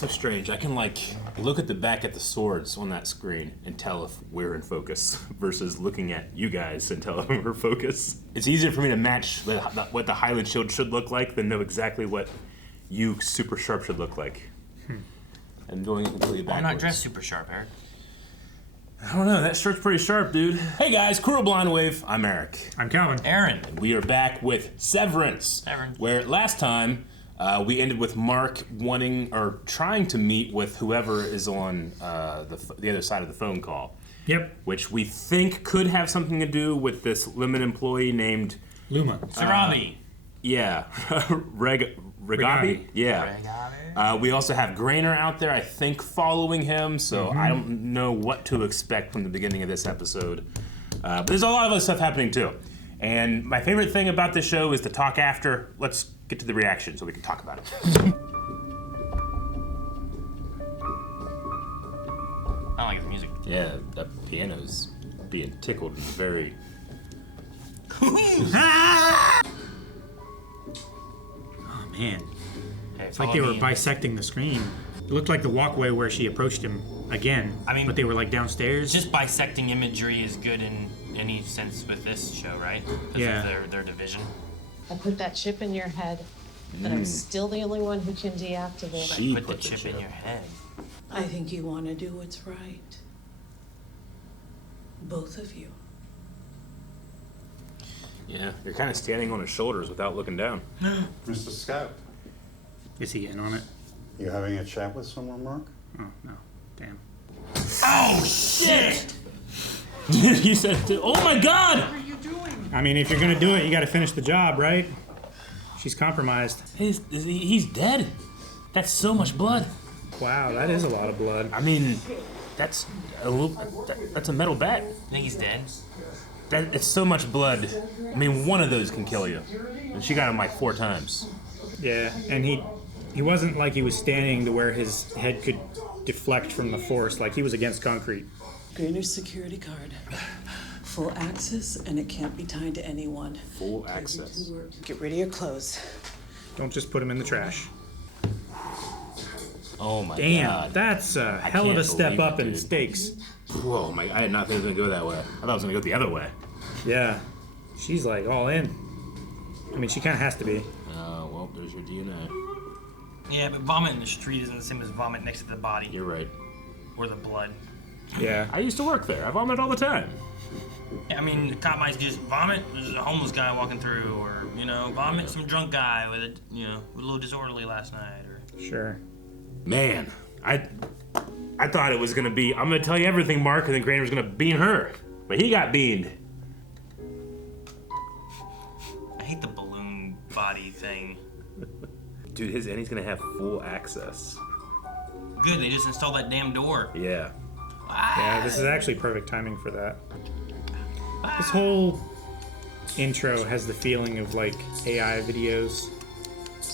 So strange. I can look at the back at the swords on that screen and tell if we're in focus versus looking at you guys and tell if we're focused. It's easier for me to match what the Highland Shield should look like than know exactly what you super sharp should look like. I'm doing it completely backwards. I'm not dressed super sharp, Eric. I don't know. That shirt's pretty sharp, dude. Hey guys, Cool Blind Wave. I'm Eric. I'm Calvin. Aaron. And we are back with Severance. Where last time we ended with Mark wanting or trying to meet with whoever is on the other side of the phone call. Yep. Which we think could have something to do with this limit employee named Luma. Sarabi. Yeah. Regabi? Yeah. We also have Graner out there, I think, following him, so I don't know what to expect from the beginning of this episode. But there's a lot of other stuff happening, too. And my favorite thing about this show is to talk after. Let's get to the reaction so we can talk about it. I like the music. Yeah, that piano's being tickled in a very... Oh, man. It's like they were bisecting the screen. It looked like the walkway where she approached him again, but they were like downstairs. Just bisecting imagery is good in any sense with this show, right? Because of their division. I put that chip in your head, but I'm still the only one who can deactivate it. She put the chip in your head. I think you want to do what's right. Both of you. Yeah, you're kind of standing on his shoulders without looking down. Mr. Scout, Is he in on it? you having a chat with someone, Mark? Oh, no. Damn. Oh, shit! He said, oh my god! I mean, if you're going to do it, you got to finish the job, right? She's compromised. He's dead. That's so much blood. Wow, that is a lot of blood. I mean, that's a metal bat. I think he's dead. It's so much blood. I mean, one of those can kill you. And she got him like 4 times. Yeah, and he wasn't like he was standing to where his head could deflect from the force. Like he was against concrete. Graner's security card. Full access, and it can't be tied to anyone. Full access. Get rid of your clothes. Don't just put him in the trash. Oh my Damn, god. that's a hell of a step up in stakes. Whoa, my! I did not think it was gonna go that way. I thought it was gonna go the other way. Yeah, she's like all in. I mean, she kind of has to be. Well, there's your DNA. Yeah, but vomit in the street isn't the same as vomit next to the body. You're right. Or the blood. Yeah. I used to work there. I vomit all the time. I mean, the cop might just vomit. There's a homeless guy walking through, or vomit some drunk guy with a little disorderly last night, or. Sure. Man, I thought it was gonna be. I'm gonna tell you everything, Mark, and then Graner was gonna bean her, but he got beaned. I hate the balloon body thing. Dude, and he's gonna have full access. Good, they just installed that damn door. Yeah. Yeah, this is actually perfect timing for that. This whole intro has the feeling of like AI videos.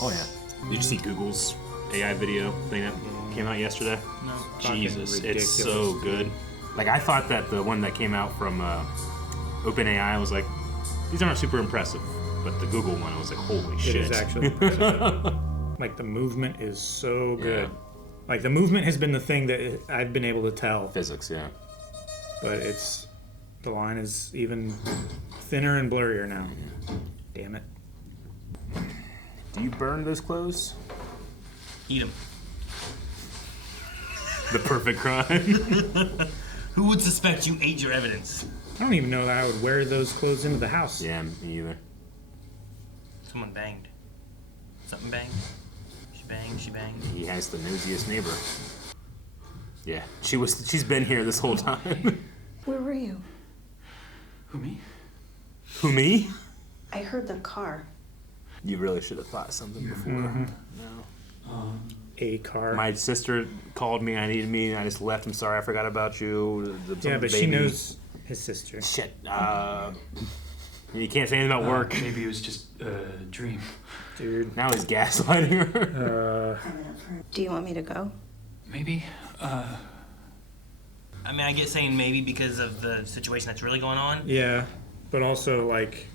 Oh yeah. Did you see Google's AI video thing that came out yesterday? No. Jesus, Fucking it's so good. Like I thought that the one that came out from OpenAI was like, these aren't super impressive, but the Google one, I was like, holy shit. It is actually impressive. Like the movement is so good. Yeah. Like the movement has been the thing that I've been able to tell. Physics, yeah. But the line is even thinner and blurrier now. Damn it. Do you burn those clothes? Eat them. The perfect crime. Who would suspect you ate your evidence? I don't even know that I would wear those clothes into the house. Yeah, me either. Someone banged. Something banged. She banged. He has the nosiest neighbor. Yeah, she's been here this whole time. Where were you? Who, me? Who, me? I heard the car. You really should have thought something before. No. A car. My sister called me, I needed me, and I just left. I'm sorry, I forgot about you. Yeah, but she knows his sister. Shit. You can't say anything about work. Maybe it was just a dream. Dude. Now he's gaslighting her. Do you want me to go? Maybe. I mean, I get saying maybe because of the situation that's really going on. Yeah, but also like,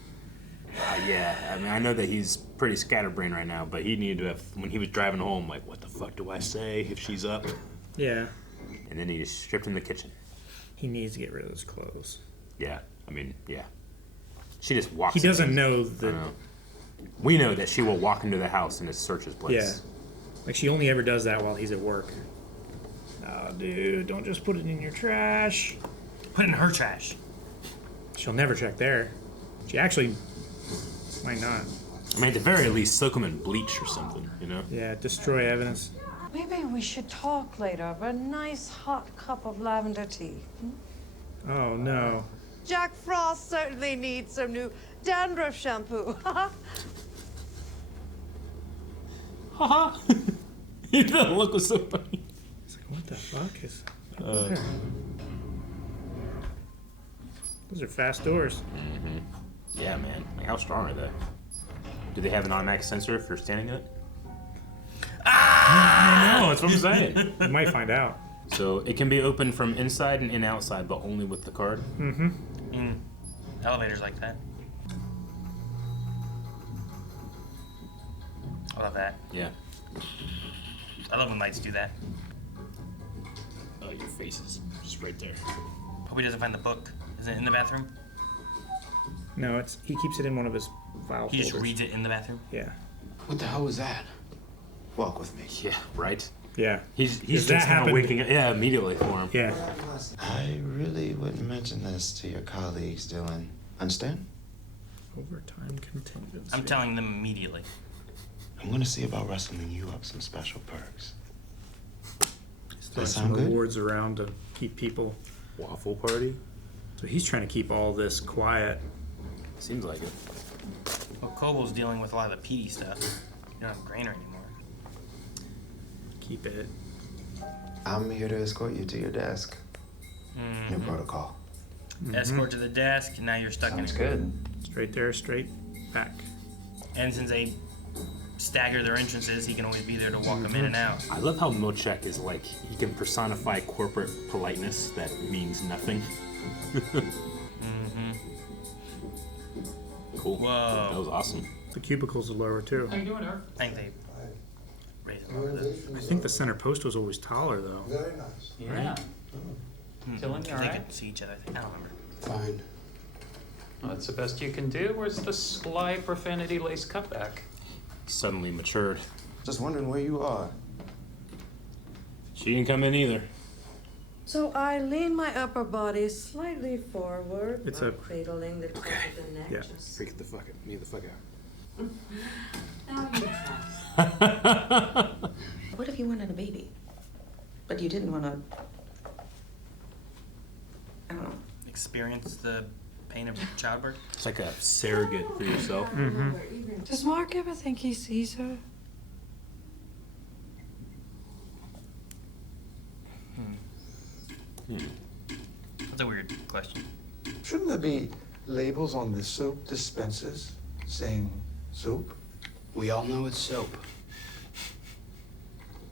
Yeah, I mean, I know that he's pretty scatterbrained right now, but he needed to have, when he was driving home, like, what the fuck do I say if she's up? Yeah. And then he just stripped in the kitchen. He needs to get rid of those clothes. Yeah, I mean, yeah. She just walks He doesn't in. know that. We know that she will walk into the house and search his place. Yeah. Like, she only ever does that while he's at work. Oh, dude, don't just put it in your trash. Put it in her trash. She'll never check there. She actually might not. I mean, at the very least, soak him in bleach or something, you know? Yeah, destroy evidence. Maybe we should talk later over a nice hot cup of lavender tea. Oh, no. Jack Frost certainly needs some new dandruff shampoo. Haha. That look was so funny. It's like, what the fuck is there? Those are fast doors. Yeah, man. Like, how strong are they? Do they have an automatic sensor if you're standing in it? I don't know, that's what I'm saying. You might find out. So it can be opened from inside and in outside, but only with the card? Elevators like that. I love that. Yeah. I love when lights do that. Oh, your face is just right there. Hope he doesn't find the book. Is it in the bathroom? No, he keeps it in one of his file He folders. just reads it in the bathroom? Yeah. What the hell was that? Walk with me. Yeah, right? Yeah. He's Does just that now happen? waking up. Yeah, immediately for him. Yeah. I really wouldn't mention this to your colleagues, Dylan. Understand? Overtime contingency. I'm telling them immediately. I'm gonna see about wrestling you up some special perks. He's throwing sound some good? rewards around to keep people. Waffle party? So he's trying to keep all this quiet. Seems like it. Well, Kobol's dealing with a lot of the PD stuff. You don't have Graner anymore. Keep it. I'm here to escort you to your desk. New protocol. Escort to the desk, now you're stuck Sounds in it. good. Straight there, straight back. And since they stagger their entrances, he can always be there to walk them in and out. I love how Milchick is like, he can personify corporate politeness that means nothing. Cool. Whoa. That was awesome. The cubicles are lower too. How you doing, Eric? I think they raised them over the... I think the center post was always taller though. Very nice. Yeah. Killing you, They alright? could see each other, I think. I don't remember. Fine. Well, that's the best you can do. Where's the sly profanity-laced cutback? Suddenly matured. Just wondering where you are. She didn't come in either. So I lean my upper body slightly forward, It's while a- cradling the top of the neck. Yeah. Just Freak the fuck out. Me the fuck now you out. What if you wanted a baby? But you didn't want to. I don't know. Experience the pain of childbirth. It's like a surrogate for yourself. Does Mark ever think he sees her? That's a weird question. Shouldn't there be labels on the soap dispensers saying soap? We all know it's soap.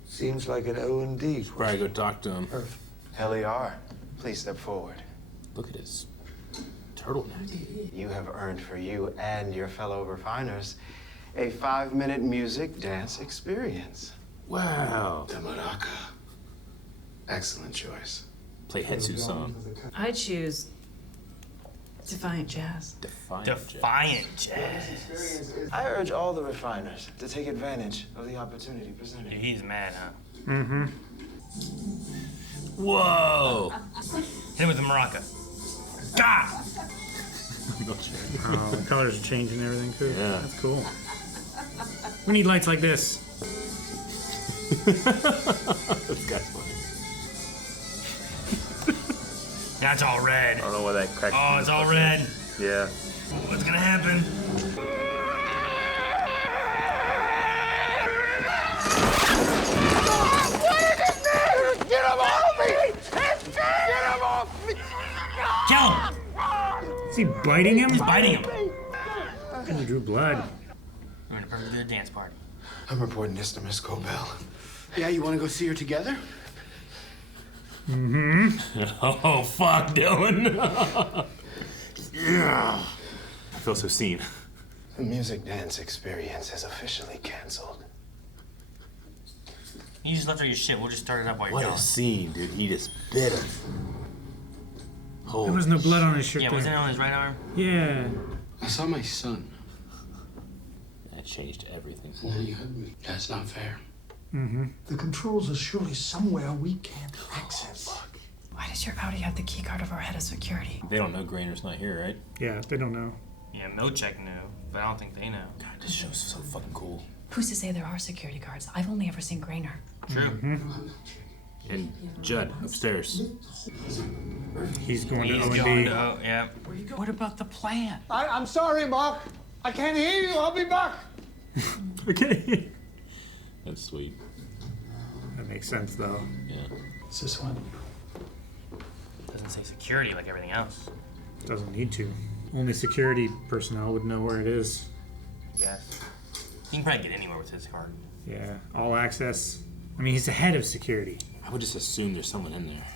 Seems like an O&D. Probably go talk to him. LER, please step forward. Look at his turtleneck. You have earned for you and your fellow refiners a 5-minute music dance experience. Wow. The maraca. Excellent choice. Play Hetsu's song. I choose Defiant Jazz. Defiant Jazz. I urge all the refiners to take advantage of the opportunity presented. Dude, he's mad, huh? Mm-hmm. Whoa! Hit him with the maraca. Gah! Oh, the colors are changing and everything too. Yeah. That's cool. We need lights like this. This guy's funny. Now it's all red. I don't know why that cracked. Oh, it's all red. Yeah. What's gonna happen? Get him off me! Get him off me! Kill him! Is he biting him? He's biting him. He drew blood. We're in a perfect good dance party. I'm reporting this to Miss Cobell. Yeah, you want to go see her together? Oh, fuck, Dylan. Yeah. I feel so seen. The music dance experience is officially canceled. You just left all your shit. We'll just start it up while you're What gone. a scene, dude. He just bit him. There was no blood on his shirt. Yeah, wasn't it on his right arm? Yeah. I saw my son. That changed everything for And then me. you hugged me. That's not fair. Mm-hmm. The controls are surely somewhere we can't access. Why does your Audi have the keycard of our head of security? They don't know Graner's not here, right? Yeah, they don't know. Yeah, Milchick knew, but I don't think they know. God, this show's so fucking cool. Who's to say there are security guards? I've only ever seen Graner. True. Mm-hmm. And Judd, upstairs. He's going to He's O&D. going to, yeah. What about the plan? I'm sorry, Mark. I can't hear you. I'll be back. Okay. That's sweet. That makes sense, though. Yeah. It's this one. Doesn't say security like everything else. Doesn't need to. Only security personnel would know where it is. Yes. He can probably get anywhere with his card. Yeah, all access. I mean, he's the head of security. I would just assume there's someone in there.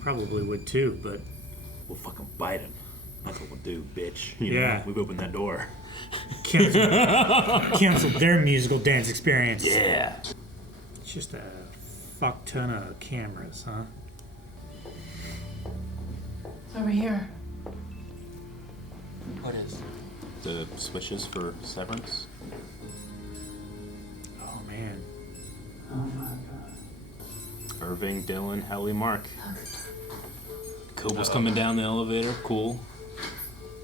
Probably would too, but We'll fucking bite him. That's what we'll do, bitch. You know, Yeah. we've opened that door. canceled their musical dance experience. Yeah. It's just a fuck ton of cameras, huh? It's over here. What is? The switches for Severance. Oh man. Irving, Dylan, Helly, Mark. Coble's coming down the elevator. Cool.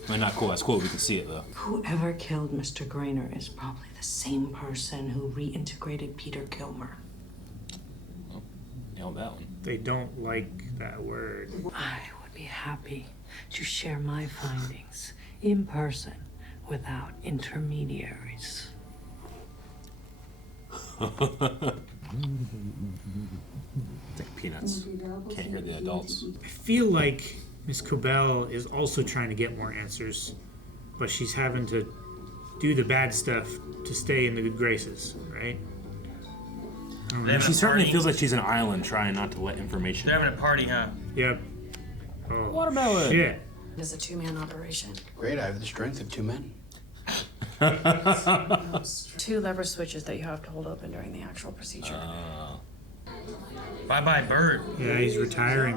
I mean, not cool. That's cool. We can see it, though. Whoever killed Mr. Graner is probably the same person who reintegrated Peter Kilmer. Nailed that one. They don't like that word. I would be happy to share my findings in person without intermediaries. It's like peanuts. Can't hear the adults. I feel like Miss Cobell is also trying to get more answers, but she's having to do the bad stuff to stay in the good graces, right? She certainly feels like she's an island trying not to let information. They're having a party, huh? Yep. Oh, Watermelon. shit. It's a two-man operation. Great, I have the strength of 2 men. 2 lever switches that you have to hold open during the actual procedure. Bye-bye, Bert. Yeah, he's retiring.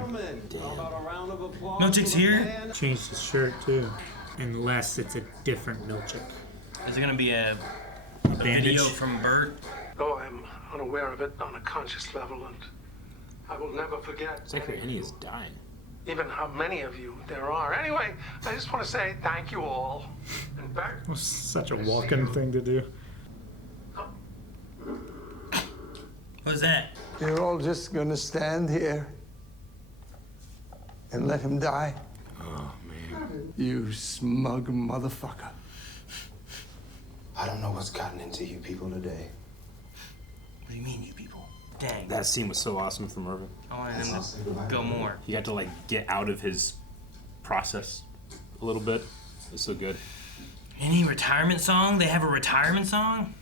Milchick's here? Changed his shirt, too. Unless it's a different Milchick. Is there gonna be a bandage? video from Bert? Oh, I'm unaware of it on a conscious level, and I will never forget It's like Annie is dying. even how many of you there are. Anyway, I just want to say thank you all. And Bert, It was such a Walken thing to do. What's that? You're all just gonna stand here and let him die? Oh, man. You smug motherfucker. I don't know what's gotten into you people today. What do you mean, you people? Dang. That scene was so awesome from Irving. I wanted him to go more. He got to, like, get out of his process a little bit. It was so good. Any retirement song? They have a retirement song?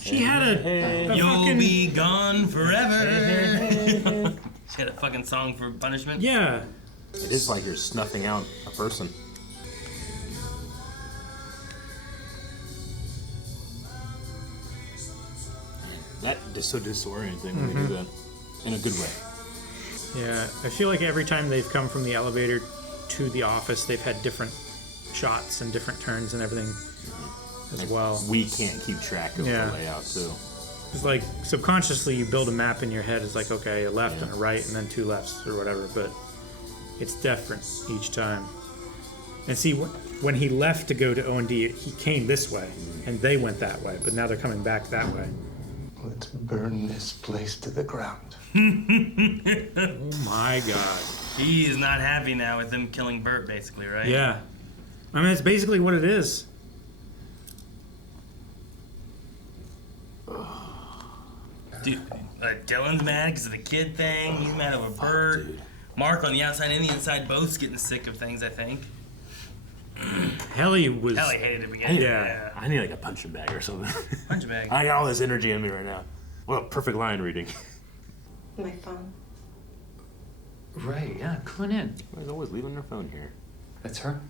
She had a You'll fucking... be gone forever. She had a fucking song for punishment? Yeah. It is like you're snuffing out a person. That is so disorienting when they do that. In a good way. Yeah, I feel like every time they've come from the elevator to the office, they've had different shots and different turns and everything as well. We can't keep track of the layout, too. It's like subconsciously you build a map in your head. It's like, okay, a left and a right and then 2 lefts or whatever, but it's different each time. And see, when he left to go to O&D, he came this way and they went that way, but now they're coming back that way. Let's burn this place to the ground. Oh my god. He is not happy now with them killing Bert, basically, right? Yeah. I mean, it's basically what it is. Dude, Dylan's mad because of the kid thing. He's mad over Bert. Dude. Mark on the outside and the inside both's getting sick of things, I think. Helly hated it beginning. Yeah. I need like a punching bag or something. Punch bag. I got all this energy in me right now. Well, perfect line reading. My phone. Right, yeah, come on in. Everybody's always leaving their phone here. That's her.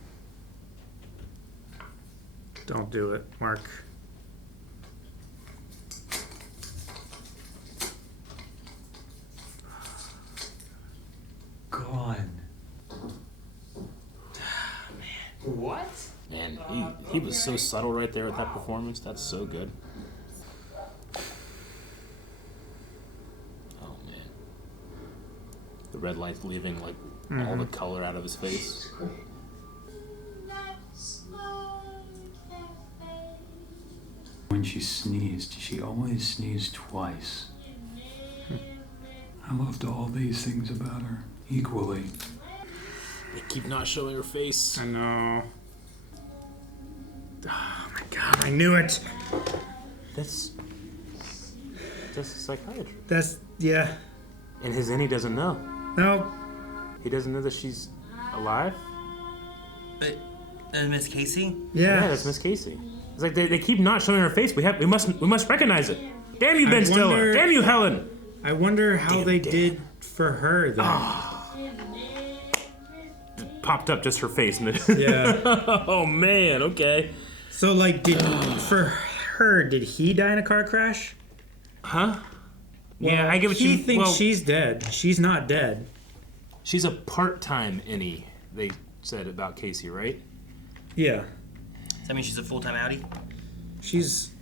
Don't do it, Mark. Gone. What? Man, he was so subtle right there with that performance. That's so good. Oh man, the red light's leaving like all the color out of his face. When she sneezed, she always sneezed twice. I loved all these things about her equally. They keep not showing her face. I know. Oh my god, I knew it. That's a psychiatrist. That's, yeah. And his Zenny doesn't know. No. He doesn't know that she's alive? But, Miss Casey? Yeah. That's Miss Casey. It's like they keep not showing her face. We must recognize it. Damn you, Ben Stiller. Damn you, Helen. I wonder how they did for her then. Popped up just her face. Yeah. Oh man. Okay. So like, for her, did he die in a car crash? Huh? Well, yeah, I get what he thinks she's dead. She's not dead. She's a part-time innie. They said about Casey, right? Yeah. Does that mean she's a full-time outie? She's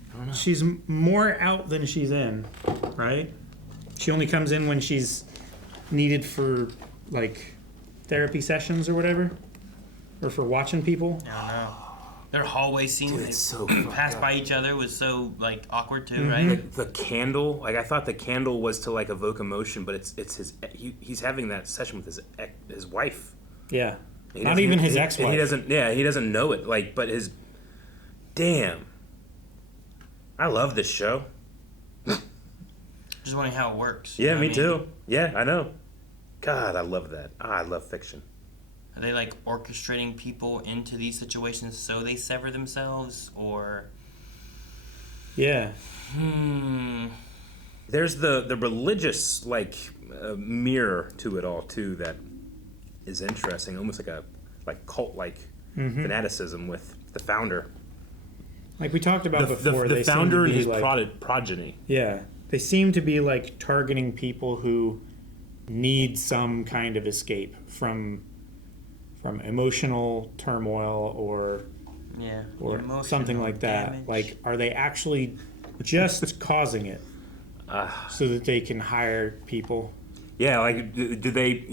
more out than she's in, right? She only comes in when she's needed for like therapy sessions or whatever, or for watching people. I don't know. Their hallway scene when they so passed by each other was so like awkward too, right? The candle, like I thought the candle was to like evoke emotion, but it's his. He's having that session with his wife. Yeah. Not even his ex-wife. He doesn't. Yeah, he doesn't know it. Like, but his. Damn. I love this show. Just wondering how it works. Yeah, You know me what I mean? too. Yeah, I know. God, I love that. I love fiction. Are they like orchestrating people into these situations so they sever themselves, or? Yeah. There's the religious like mirror to it all too that is interesting, almost like a cult like fanaticism with the founder. Like we talked about before, the they founder seem to and be his like, progeny. Yeah, they seem to be like targeting people who need some kind of escape from emotional turmoil or something like that. Damage. Like, are they actually just causing it so that they can hire people? Yeah, like do they?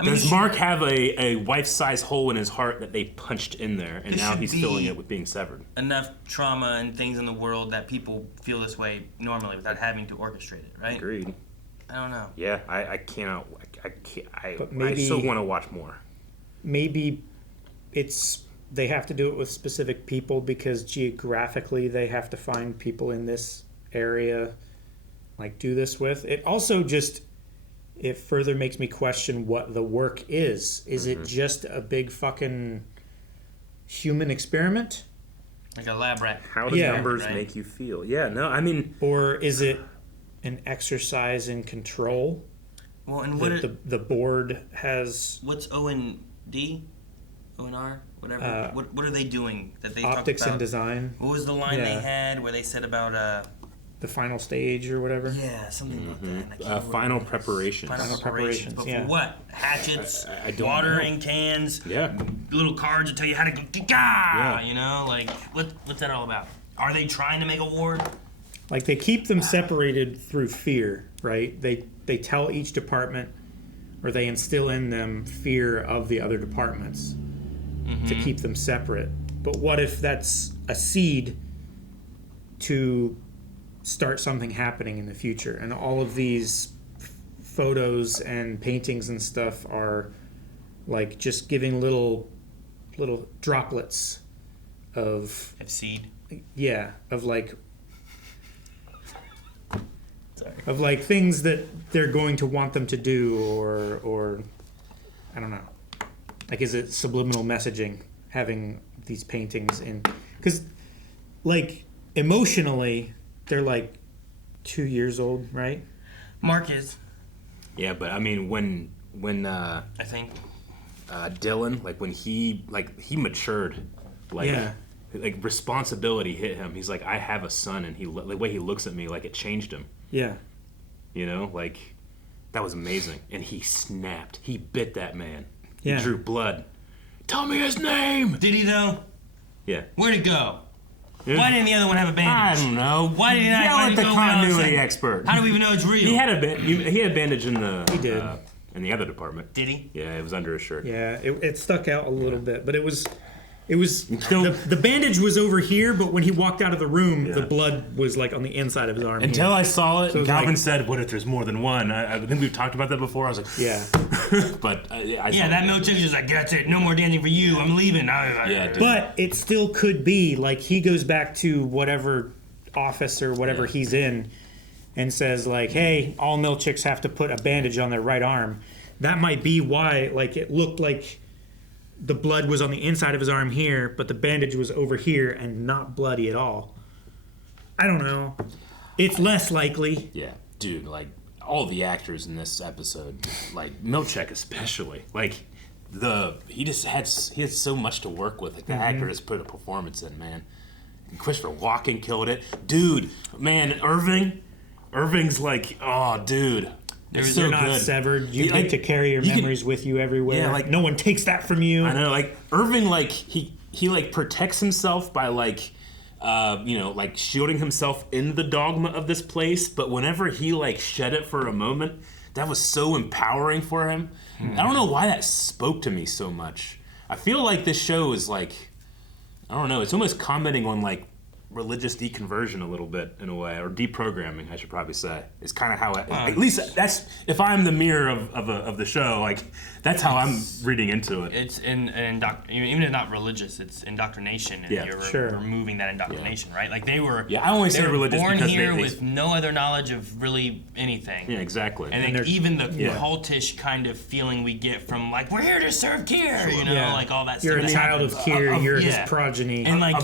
I mean, does Mark have a wife-size hole in his heart that they punched in there, and There now should he's be filling it with being severed? Enough trauma and things in the world that people feel this way normally without having to orchestrate it, right? Agreed. I don't know. Yeah, I cannot. I can't. But I maybe- still want to watch more. Maybe they have to do it with specific people because geographically they have to find people in this area, like do this with. It also it further makes me question what the work is. Is it just a big fucking human experiment? Like a lab rat. How do numbers make you feel? Yeah, no, I mean... Or is it an exercise in control? Well, and the board has... What's O&D? O&R? Whatever. What are they doing that they optics talked about? and design. What was the line they had where they said about... the final stage or whatever? Yeah, something like that. Final preparations. Final preparations. But yeah. for what? Hatchets, I don't watering know. cans, Yeah. little cards that tell you how to go, Yeah. you know? Like, what's that all about? Are they trying to make a war? Like, they keep them separated through fear, right? They tell each department, or they instill in them fear of the other departments to keep them separate. But what if that's a seed to start something happening in the future, and all of these photos and paintings and stuff are like just giving little droplets of seed? Yeah, of like things that they're going to want them to do, or I don't know. Like, is it subliminal messaging having these paintings in? Because like emotionally they're like 2 years old, right? Mark is. Yeah, but I mean, when I think Dylan, like when he matured, like yeah, like responsibility hit him. He's like, I have a son, and the way he looks at me, like it changed him. Yeah. You know, like that was amazing. And he snapped. He bit that man. Yeah. He drew blood. Tell me his name. Did he though? Yeah. Where'd it go? Yeah. Why didn't the other one have a bandage? I don't know. Why did he not? Yell Why at did the he go away all of a continuity sudden? expert. How do we even know it's real? He had a bandage in the. He did. In the other department. Did he? Yeah, it was under his shirt. Yeah, it stuck out a little bit, but it was the bandage was over here, but when he walked out of the room, the blood was like on the inside of his arm. Until I saw it, So Calvin said, "What if there's more than one?" I think we've talked about that before. I was like, "Yeah," but that Milchick is just like, "That's it, no more dancing for you. I'm leaving." But it still could be like he goes back to whatever office or whatever he's in, and says like, "Hey, all Milchicks have to put a bandage on their right arm." That might be why, like, it looked like the blood was on the inside of his arm here, but the bandage was over here and not bloody at all. I don't know. It's less likely. Yeah, dude, like, all the actors in this episode, like, Milchick especially, like, he had so much to work with. Like, the actor just put a performance in, man. And Christopher Walken killed it. Dude, man, Irving's like, oh, dude. You're not severed. You get to carry your memories with you everywhere. Yeah, like no one takes that from you. I know, like Irving, like he like protects himself by like, like shielding himself in the dogma of this place. But whenever he like shed it for a moment, that was so empowering for him. I don't know why that spoke to me so much. I feel like this show is like, I don't know, it's almost commenting on like religious deconversion a little bit in a way, or deprogramming, I should probably say. It's kind of how at least that's, if I'm the mirror of the show, like that's how I'm reading into it. It's even if it's not religious, it's indoctrination, and you're removing that indoctrination, right? Like they were. Yeah, I only say religious born because here with no other knowledge of really anything. Yeah, exactly. And then even the cultish kind of feeling we get from like, we're here to serve Kier, you know, like all that. You're stuff a child of Kier. You're his progeny. And like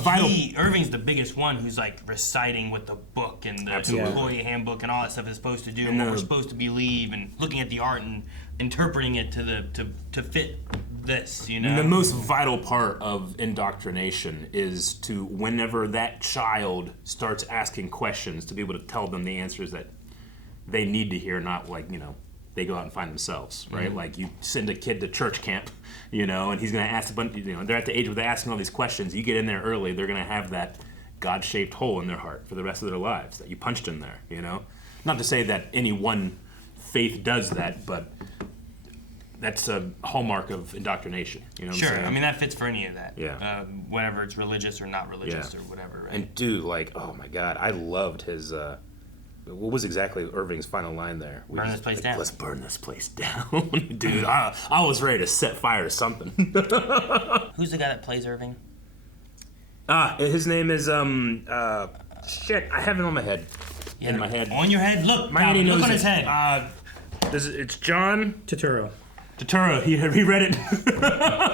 Irving's the biggest one who's like reciting what the book and the employee handbook and all that stuff is supposed to do, and what we're supposed to believe, and looking at the art and interpreting it to fit this, you know. And the most vital part of indoctrination is to, whenever that child starts asking questions, to be able to tell them the answers that they need to hear, not like, you know, they go out and find themselves, right? Like you send a kid to church camp, you know, and he's going to ask a bunch, you know, they're at the age where they're asking all these questions. You get in there early, they're going to have that God-shaped hole in their heart for the rest of their lives that you punched in there, you know? Not to say that any one faith does that, but that's a hallmark of indoctrination, you know what I'm saying? I mean, that fits for any of that. Yeah. Whether it's religious or not religious or whatever, right? And dude, like, oh my God, I loved his, what was exactly Irving's final line there? Burn this place down. Let's burn this place down. Dude, I was ready to set fire to something. Who's the guy that plays Irving? His name is, shit, I have it on my head. In my head. On your head? Look, Calvin, look on his head. It's John Turturro. Turturro, he read it.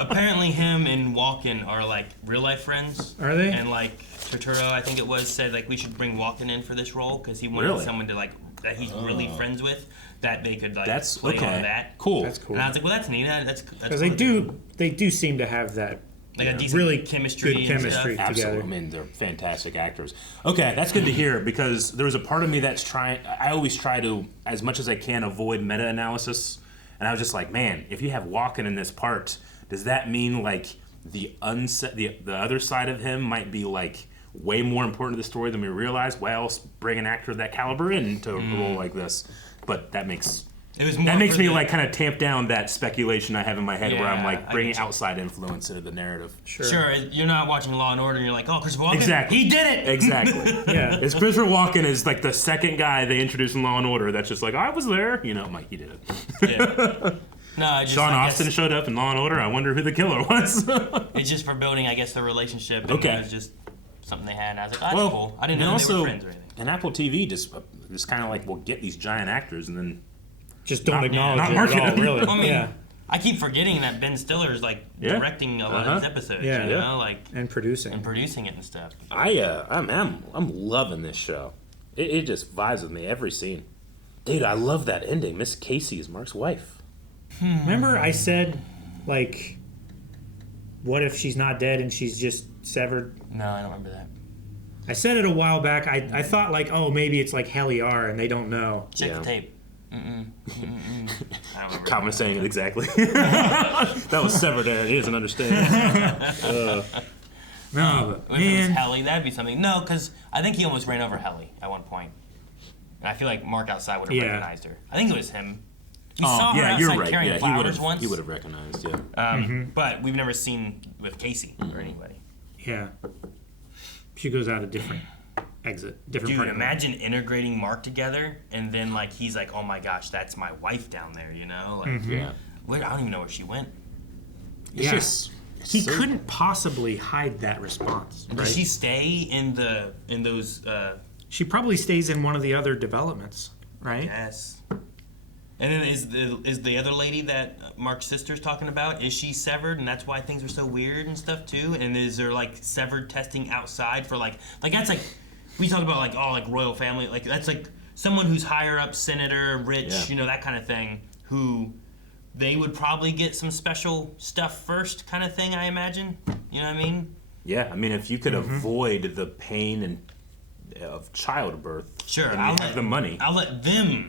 Apparently him and Walken are like real life friends. Are they? And like Turturro, I think it was, said like we should bring Walken in for this role because he wanted someone to like that he's really friends with, that they could like play on that. Cool. That's cool. And I was like, well, that's neat. That's because they do seem to have that. Like a decent really chemistry good chemistry together. Absolutely. I mean, they're fantastic actors. Okay, that's good to hear, because there was a part of me that's I always try to, as much as I can, avoid meta-analysis. And I was just like, man, if you have Walken in this part, does that mean like the other side of him might be like way more important to the story than we realize? Why else bring an actor of that caliber into a role like this? But that makes me like kind of tamp down that speculation I have in my head, where I'm like bringing outside influence into the narrative. Sure, you're not watching Law and Order and you're like, oh, Christopher Walken, exactly. He did it! Exactly. Yeah. It's Christopher Walken is like the second guy they introduced in Law and Order that's just like, I was there. You know, I'm like, he did it. Yeah. No, Sean Austin showed up in Law and Order. I wonder who the killer was. It's just for building, I guess, the relationship. And Okay. it was just something they had. And I was like, oh, that's cool. I didn't know they were friends or anything. And Apple TV just kind of like, will get these giant actors and then just don't acknowledge it market at all, really. I mean, I keep forgetting that Ben Stiller is like directing a lot of these episodes, you know, like and producing it and stuff. I'm loving this show. It just vibes with me every scene. Dude, I love that ending. Miss Casey is Mark's wife. Remember I said, like, what if she's not dead and she's just severed? No, I don't remember that. I said it a while back. I thought like, oh, maybe it's like Heliar and they don't know. Check the tape. I don't remember. Common saying it exactly. That was severed there. He doesn't understand. No, but if it was man. Helly, that'd be something. No, because I think he almost ran over Helly at one point. And I feel like Mark outside would have recognized her. I think it was him. We saw her outside carrying flowers once. He would have recognized, yeah. But we've never seen with Casey or anybody. Yeah. She goes out a different exit. Different. Dude, imagine integrating Mark together, and then like he's like, "Oh my gosh, that's my wife down there," you know? Like, I don't even know where she went. It's just he couldn't possibly hide that response. Right? Does she stay in those? She probably stays in one of the other developments, right? Yes. And then is the other lady that Mark's sister's talking about, is she severed and that's why things are so weird and stuff too? And is there like severed testing outside for like that's like we talk about like all like royal family, like that's like someone who's higher up, senator, rich, you know, that kind of thing, who they would probably get some special stuff first kind of thing, I imagine. You know what I mean? Yeah, I mean if you could avoid the pain and of childbirth, sure, I'll have the money. I'll let them,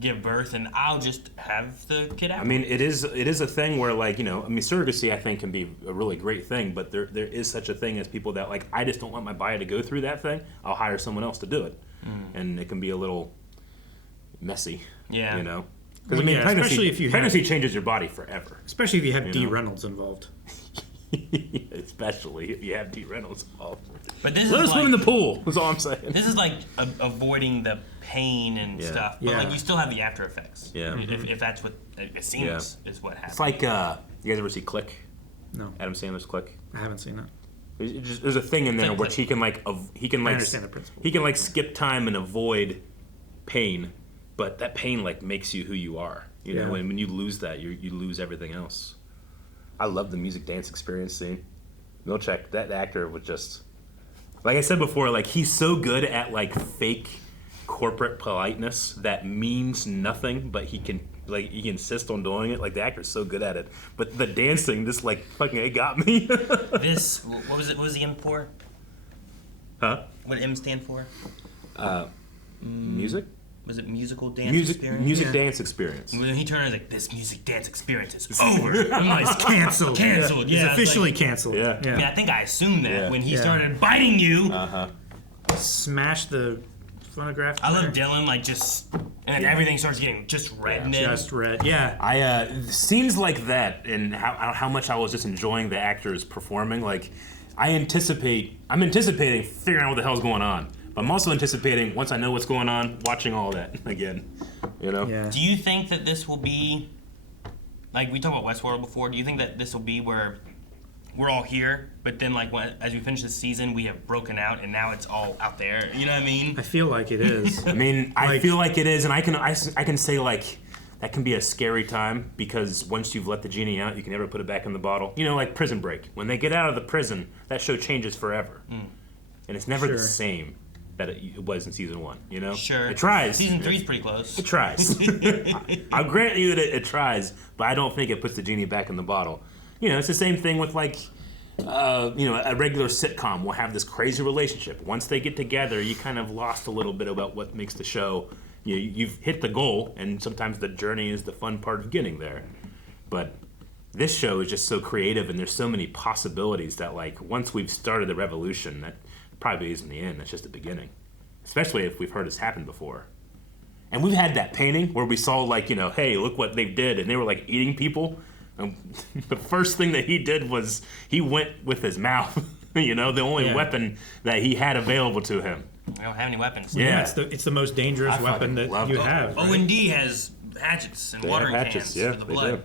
give birth, and I'll just have the kid out. I mean, it is a thing where, like, you know, I mean, surrogacy I think can be a really great thing, but there is such a thing as people that like, I just don't want my body to go through that thing. I'll hire someone else to do it, and it can be a little messy. Yeah, you know, because I mean, pregnancy changes your body forever. Especially if you have D. Reynolds involved. Especially if you have D. Reynolds involved. But this Let is us swim in the pool. That's all I'm saying. This is like avoiding the pain and stuff, but like you still have the after effects. Yeah. If that's what it seems is what happens. It's like you guys ever see Click? No. Adam Sandler's Click. I haven't seen that. There's a thing in there which he can like I understand the principle. he can like skip time and avoid pain, but that pain like makes you who you are. You know, and when you lose that, you lose everything else. I love the music dance experience scene. Milchick, that actor was just, like I said before, like he's so good at like fake corporate politeness that means nothing, but he insists on doing it. Like the actor's so good at it. But the dancing, this like fucking it got me. What was it? What was the M for? Huh? What did M stand for? Music? Was it musical dance experience? Music dance experience. When he turned, like, this music dance experience is over. I'm like, it's canceled. Canceled, yeah. It's officially canceled. Yeah. I mean, I think I assumed that when he started biting you. Smash the phonograph. I love Dylan, like, just, and then everything starts getting just red and just red. Yeah. I scenes like that and how much I was just enjoying the actors performing. Like, I'm anticipating figuring out what the hell's going on. But I'm also anticipating, once I know what's going on, watching all that again. You know? Yeah. Do you think that this will be, like we talked about Westworld before, do you think that this will be where we're all here, but then like as we finish this season, we have broken out and now it's all out there? You know what I mean? I feel like it is. I mean, I feel like it is, and I can say like, that can be a scary time because once you've let the genie out, you can never put it back in the bottle. You know, like Prison Break. When they get out of the prison, that show changes forever. And it's never the same that it was in season 1, you know? Sure. It tries. Season 3's pretty close. It tries. I'll grant you that it tries, but I don't think it puts the genie back in the bottle. You know, it's the same thing with like, you know, a regular sitcom will have this crazy relationship. Once they get together, you kind of lost a little bit about what makes the show. You've hit the goal, and sometimes the journey is the fun part of getting there. But this show is just so creative, and there's so many possibilities that like once we've started the revolution, that probably isn't the end. That's just the beginning, especially if we've heard this happen before. And we've had that painting where we saw like, you know, hey, look what they did, and they were like eating people. And the first thing that he did was he went with his mouth. You know, the only weapon that he had available to him. We don't have any weapons. Yeah, it's the most dangerous weapon that you have. Right? O&D has hatchets and watering cans for the blood.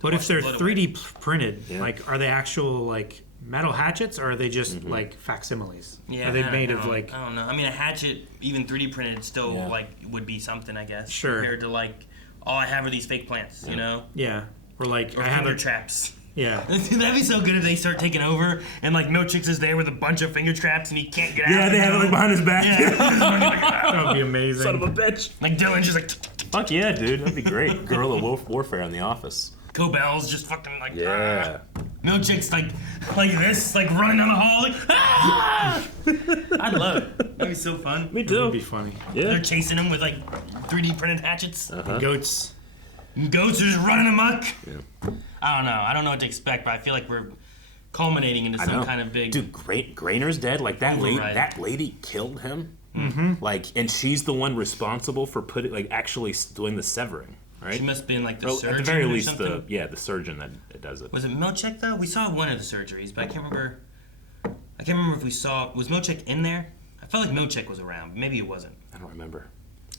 But if they're 3D printed, like, are they actual like metal hatchets, or are they just like facsimiles? Yeah, are they made of like? I don't know. I mean, a hatchet, even 3D printed, still like would be something, I guess. Sure. Compared to like, all I have are these fake plants, you know? Yeah. Or like I have finger traps. Yeah. That'd be so good if they start taking over and like Milchick is there with a bunch of finger traps and he can't get out. Yeah, they have it like behind his back. Yeah. That would be amazing. Son of a bitch. Like Dylan's just like. Fuck yeah, dude. That'd be great. Guerrilla warfare in the office. Cobell's just fucking like. Yeah. Milchick's like this, like running down the hall, like ah! I'd love it. That'd be so fun. Me too. It would be funny. Yeah. They're chasing him with like 3D printed hatchets. Goats. Goats are just running amok. Yeah. I don't know what to expect, but I feel like we're culminating into some kind of big. Dude, Graner's dead. Like that lady killed him. Mm-hmm. Like, and she's the one responsible for actually doing the severing. Right? She must have been like the surgeon. At the very or least, something. the surgeon that does it. Was it Milchick though? We saw one of the surgeries, but I can't remember. If we saw. Was Milchick in there? I felt like Milchick was around. Maybe it wasn't. I don't remember.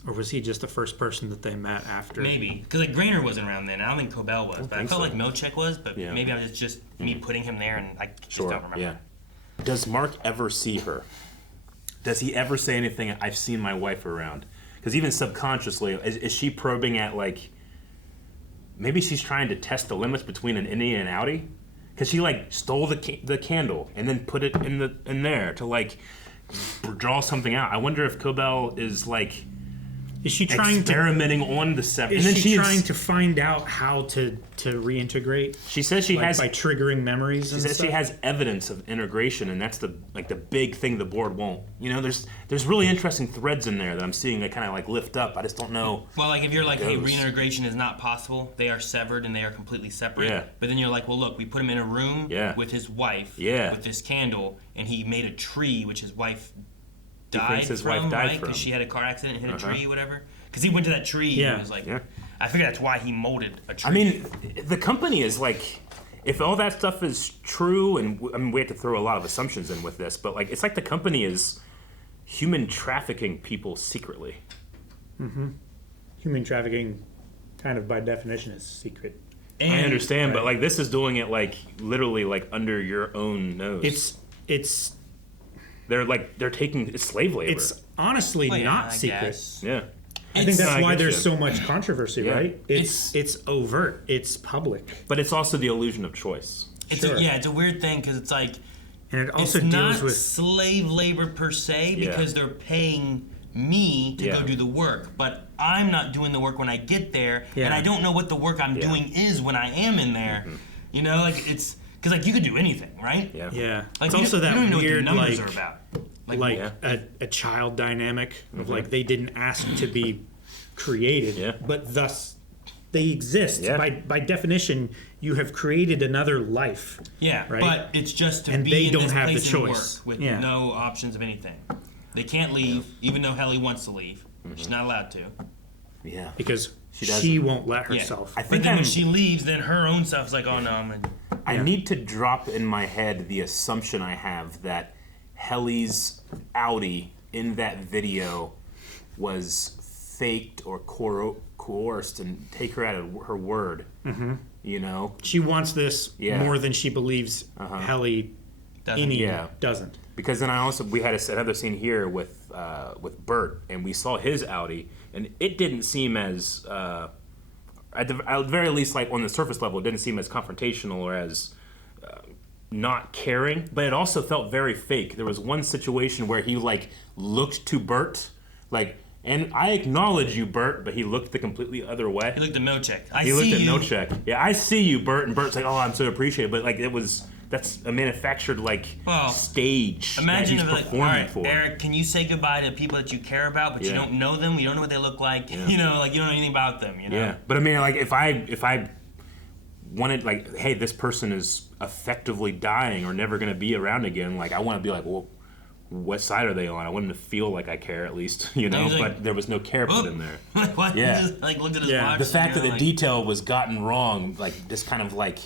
Or was he just the first person that they met after? Maybe, because like Graner wasn't around then. I don't think Cobell was, but I felt like Milchick was. But Yeah. maybe I was just me putting him there, and I just don't remember. Yeah. Does Mark ever see her? Does he ever say anything? I've seen my wife around. Because even subconsciously, is she probing at like? Maybe she's trying to test the limits between an Indy and an Audi. Because she like stole the candle and then put it in there to like draw something out. I wonder if Cobell is like. Is she trying experimenting on the seven? Is she trying to find out how to reintegrate? She says she has by triggering memories. She says she has evidence of integration, and that's the big thing the board won't. You know, there's really interesting threads in there that I'm seeing that kind of like lift up. I just don't know. Well, like if you're like, hey, reintegration is not possible. They are severed and they are completely separate. Yeah. But then you're like, well, look, we put him in a room with his wife with this candle, and he made a tree which his wife died from, right? Because she had a car accident and hit a tree, whatever. Because he went to that tree and was like, I figure that's why he molded a tree. I mean, the company is like, if all that stuff is true, and I mean, we have to throw a lot of assumptions in with this, but like, it's like the company is human trafficking people secretly. Mm-hmm. Human trafficking, kind of by definition, is secret. I understand, but like this is doing it like literally like under your own nose. It's. They're taking it's slave labor. It's honestly not secret. Guess. Yeah. I think that's why there's so much controversy, right? It's overt. It's public. But it's also the illusion of choice. It's it's a weird thing because it's like, and it also it's deals not with slave labor per se because they're paying me to go do the work, but I'm not doing the work when I get there, and I don't know what the work I'm doing is when I am in there. Mm-hmm. You know, like it's because like you could do anything, right? Yeah. Like, It's also that you don't even weird know what the numbers are about. Like a child dynamic of like they didn't ask to be created, but thus they exist. By definition, you have created another life. Yeah, right? but it's just to and be they in don't this have place the choice and work with no options of anything. They can't leave, even though Helly wants to leave. She's not allowed to. Yeah, because she won't let herself. I think but then when she leaves, then her own stuff's like, oh no. I need to drop in my head the assumption I have that Helly's Audi in that video was faked or coerced and take her at her word. Mm-hmm. You know, she wants this more than she believes Helly doesn't. Because then we had another scene here with Bert, and we saw his Audi, and it didn't seem as at the very least, like on the surface level, it didn't seem as confrontational or as not caring, but it also felt very fake. There was one situation where he like looked to Bert, like, and I acknowledge you, Bert, but he looked the completely other way. He looked at Milchick. He looked at Milchick. Yeah, I see you, Bert, and Bert's like, oh, I'm so appreciative, but like that's a manufactured like stage. Imagine that if he's like, all performing right, for. Eric, can you say goodbye to people that you care about, but you don't know them, you don't know what they look like, you know, like you don't know anything about them, you know? Yeah, but I mean, like if I wanted, like, hey, this person is effectively dying or never going to be around again, like I want to be like, well, what side are they on? I want them to feel like I care at least, you know. Like, but there was no care put in there. Like, why? He just like looked at his watch. The fact that the like, detail was gotten wrong, like just kind of like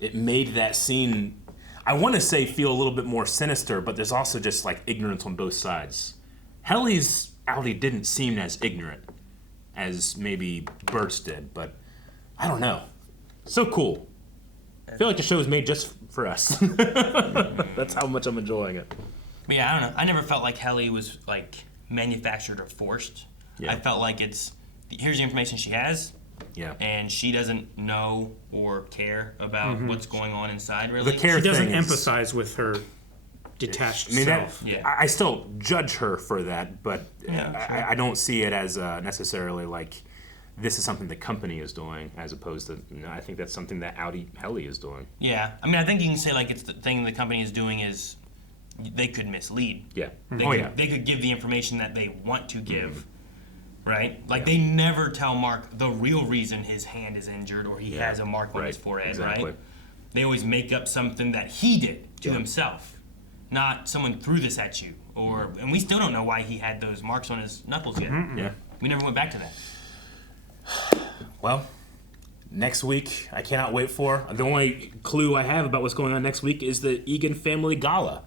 it made that scene, I want to say, feel a little bit more sinister, but there's also just like ignorance on both sides. Helly's Audi didn't seem as ignorant as maybe Bert's did, but I don't know. So cool. I feel like the show was made just for us. That's how much I'm enjoying it. But yeah, I don't know. I never felt like Helly was like manufactured or forced. I felt like it's here's the information she has. Yeah. And she doesn't know or care about what's going on inside, really. She doesn't empathize with her detached self. I still judge her for that, but I don't see it as necessarily like this is something the company is doing, as opposed to, I think that's something that Audi Heli is doing. Yeah, I mean, I think you can say like it's the thing the company is doing is they could mislead. Yeah. They could give the information that they want to give, right? Like they never tell Mark the real reason his hand is injured or he has a mark on his forehead, right? They always make up something that he did to himself, not someone threw this at you, and we still don't know why he had those marks on his knuckles yet. Yeah. We never went back to that. Well, next week, I cannot wait for. The only clue I have about what's going on next week is the Egan family gala.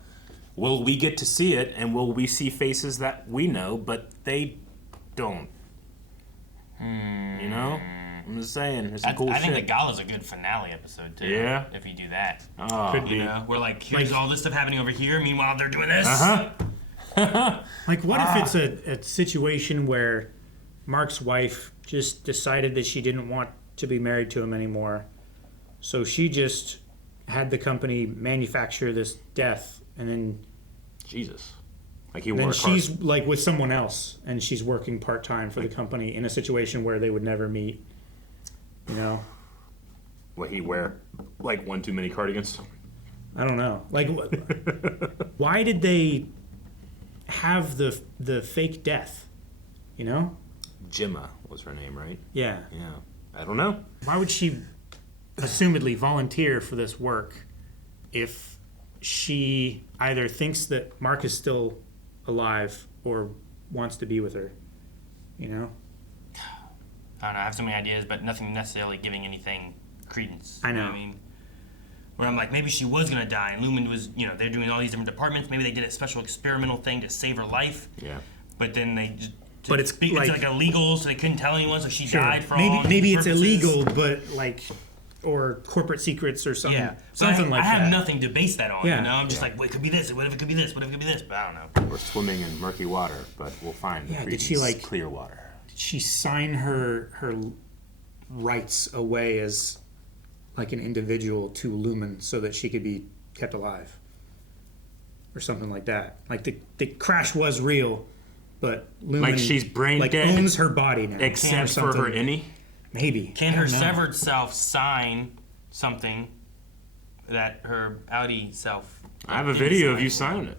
Will we get to see it, and will we see faces that we know, but they don't? You know? I'm just saying, there's some cool shit. I think the gala's a good finale episode, too. Yeah? If you do that. Oh. Could be. You know, we're like, here's all this stuff happening over here, meanwhile they're doing this. Like, what if it's a situation where Mark's wife just decided that she didn't want to be married to him anymore, so she just had the company manufacture this death, and then Jesus, like then she's like with someone else, and she's working part-time for the company in a situation where they would never meet. You know, what, he wear like one too many cardigans? I don't know. Like, why did they have the fake death? You know, Gemma was her name, right? Yeah. Yeah. I don't know. Why would she assumedly volunteer for this work if she either thinks that Mark is still alive or wants to be with her? You know? I don't know, I have so many ideas, but nothing necessarily giving anything credence. I know. You what I mean? Where I'm like, maybe she was gonna die, and Lumen was, they're doing all these different departments. Maybe they did a special experimental thing to save her life. Yeah. But then they just. But it's like illegal, so they couldn't tell anyone, so she died for maybe it's purposes. illegal, but like, or corporate secrets or something. Yeah. Something like that. I have nothing to base that on. Yeah. You know, I'm just like, well, it could be this. What if it could be this? What if it could be this? But I don't know. We're swimming in murky water, but we'll find the Did she like clear water? Did she sign her rights away as like an individual to Lumen so that she could be kept alive, or something like that? Like the crash was real, but Lumen like she's brain dead, owns her body now, except for her innie. Maybe. Can her severed self sign something that her Audi self? I have a video of you signing it.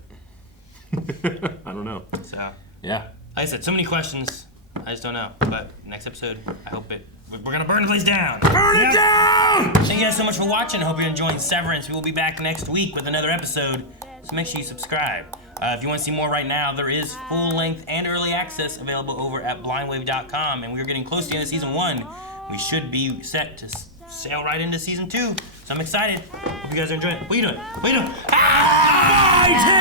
I don't know. So yeah, like I said, so many questions. I just don't know. But next episode, I hope we're gonna burn the place down. Burn it down! Thank you guys so much for watching. Hope you're enjoying Severance. We will be back next week with another episode. So make sure you subscribe. If you want to see more right now, there is full-length and early access available over at blindwave.com, and we're getting close to the end of Season 1. We should be set to sail right into Season 2, so I'm excited. Hope you guys are enjoying it. What are you doing? What are you doing? Ah!